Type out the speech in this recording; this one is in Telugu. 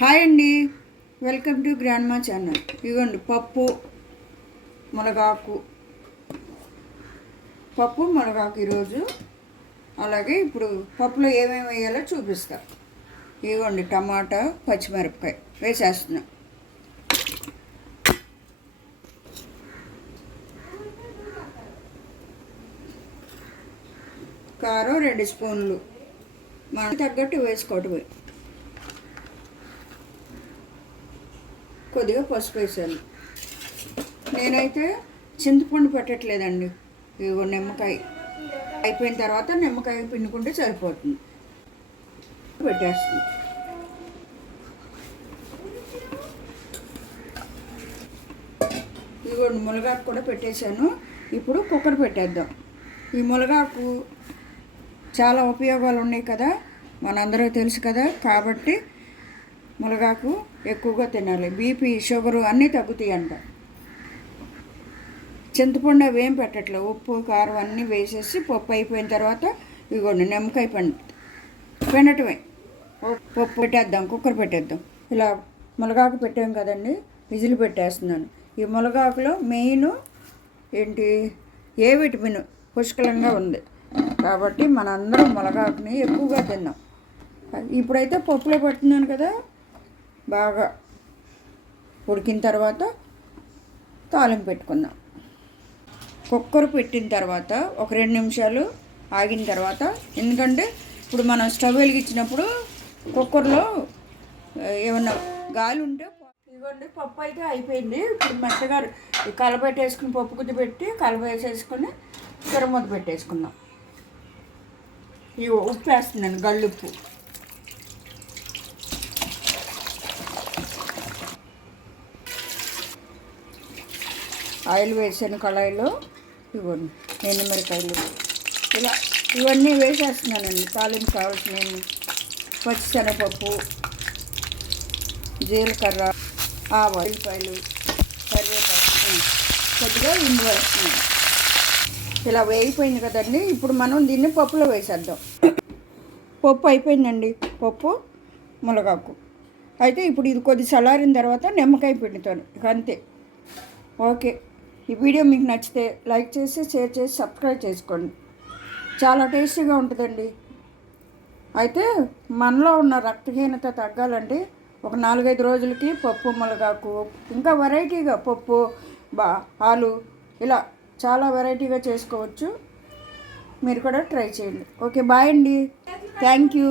హాయ్ అండి. వెల్కమ్ టు గ్రాండ్ మా ఛానల్ ఇదిగోండి పప్పు మునగాకు. పప్పు మునగాకు ఈరోజు. అలాగే ఇప్పుడు పప్పులో ఏమేమి వేయాలో చూపిస్తా. ఇదిగోండి టమాటా పచ్చిమిరపకాయ వేసేస్తున్నా. కారం రెండు స్పూన్లు. మనం తగ్గట్టు వేసుకోవటమే. కొద్దిగా పసుపు వేసాను. నేనైతే చింతపండు పెట్టట్లేదండి. ఇగో నిమ్మకాయ అయిపోయిన తర్వాత నిమ్మకాయ పిండుకుంటే సరిపోతుంది. పెట్టేస్తుంది ఇదిగోండి మునగాకు కూడా పెట్టేశాను. ఇప్పుడు కుక్కర్ పెట్టేద్దాం. ఈ మునగాకు చాలా ఉపయోగాలు ఉన్నాయి కదా. మనందరూ తెలుసు కదా. కాబట్టి మునగాకు ఎక్కువగా తినాలి. బీపీ షుగరు అన్నీ తగ్గుతాయి అంట. చింతపండు అవి ఏం పెట్టట్లేదు ఉప్పు కారం అన్నీ వేసేసి పప్పు అయిపోయిన తర్వాత ఇదిగోండి నిమ్మకాయ పండు. పిండటమే. పప్పు పెట్టేద్దాం కుక్కర్ పెట్టేద్దాం. ఇలా మునగాకు పెట్టాం కదండి విజిల్ పెట్టేస్తున్నాను. ఈ మునగాకులో మెయిన్ ఏంటి ఏ విటమిన్ పుష్కలంగా ఉంది. కాబట్టి మనందరం మునగాకుని ఎక్కువగా తిన్నాం. ఇప్పుడైతే పప్పులో పెడుతున్నాను కదా బాగా ఉడికిన తర్వాత తాలింపు పెట్టుకుందాం. కుక్కర్ పెట్టిన తర్వాత ఒక రెండు నిమిషాలు ఆగిన తర్వాత ఎందుకంటే ఇప్పుడు మనం స్టవ్ వెలిగించినప్పుడు కుక్కర్లో ఏమన్నా గాలి ఉంటే ఇదిగోండి పప్పు అయితే అయిపోయింది. ఇప్పుడు మెత్తగా ఈ కలపెట్టేసుకుని పప్పు కుద్ది పెట్టి కలపేసేసుకుని కూర ముద్ద పెట్టేసుకుందాం. ఇవి ఉప్పు వేస్తుందండి గల్లుప్పు. ఆయిల్ వేసాను కళాయిలో. ఇవ్వండి ఎండుమిరకాయలు ఇలా ఇవన్నీ వేసేస్తున్నానండి. తాలింపు కావాల్సిన పచ్చిశనగపప్పు జీలకర్ర ఆవ ఉల్లిపాయలు కరివేపాకు కొద్దిగా ఇంగు వేస్తున్నాను. ఇలా వేగిపోయింది కదండి. ఇప్పుడు మనం దీన్ని పప్పులో వేసేద్దాం. పప్పు అయిపోయిందండి. పప్పు మునగాకు. అయితే ఇప్పుడు ఇది కొద్ది చల్లారిన తర్వాత నిమ్మకాయ పిండుతాను ఇక అంతే. ఓకే. ఈ వీడియో మీకు నచ్చితే లైక్ చేసి షేర్ చేసి సబ్స్క్రైబ్ చేసుకోండి. చాలా టేస్టీగా ఉంటుందండి. అయితే మనలో ఉన్న రక్తహీనత తగ్గాలంటే ఒక నాలుగైదు రోజులకి పప్పు మునగాకు ఇంకా వెరైటీగా పప్పు బా ఆలు ఇలా చాలా వెరైటీగా చేసుకోవచ్చు. మీరు కూడా ట్రై చేయండి. ఓకే బాయ్ అండి. Thank you.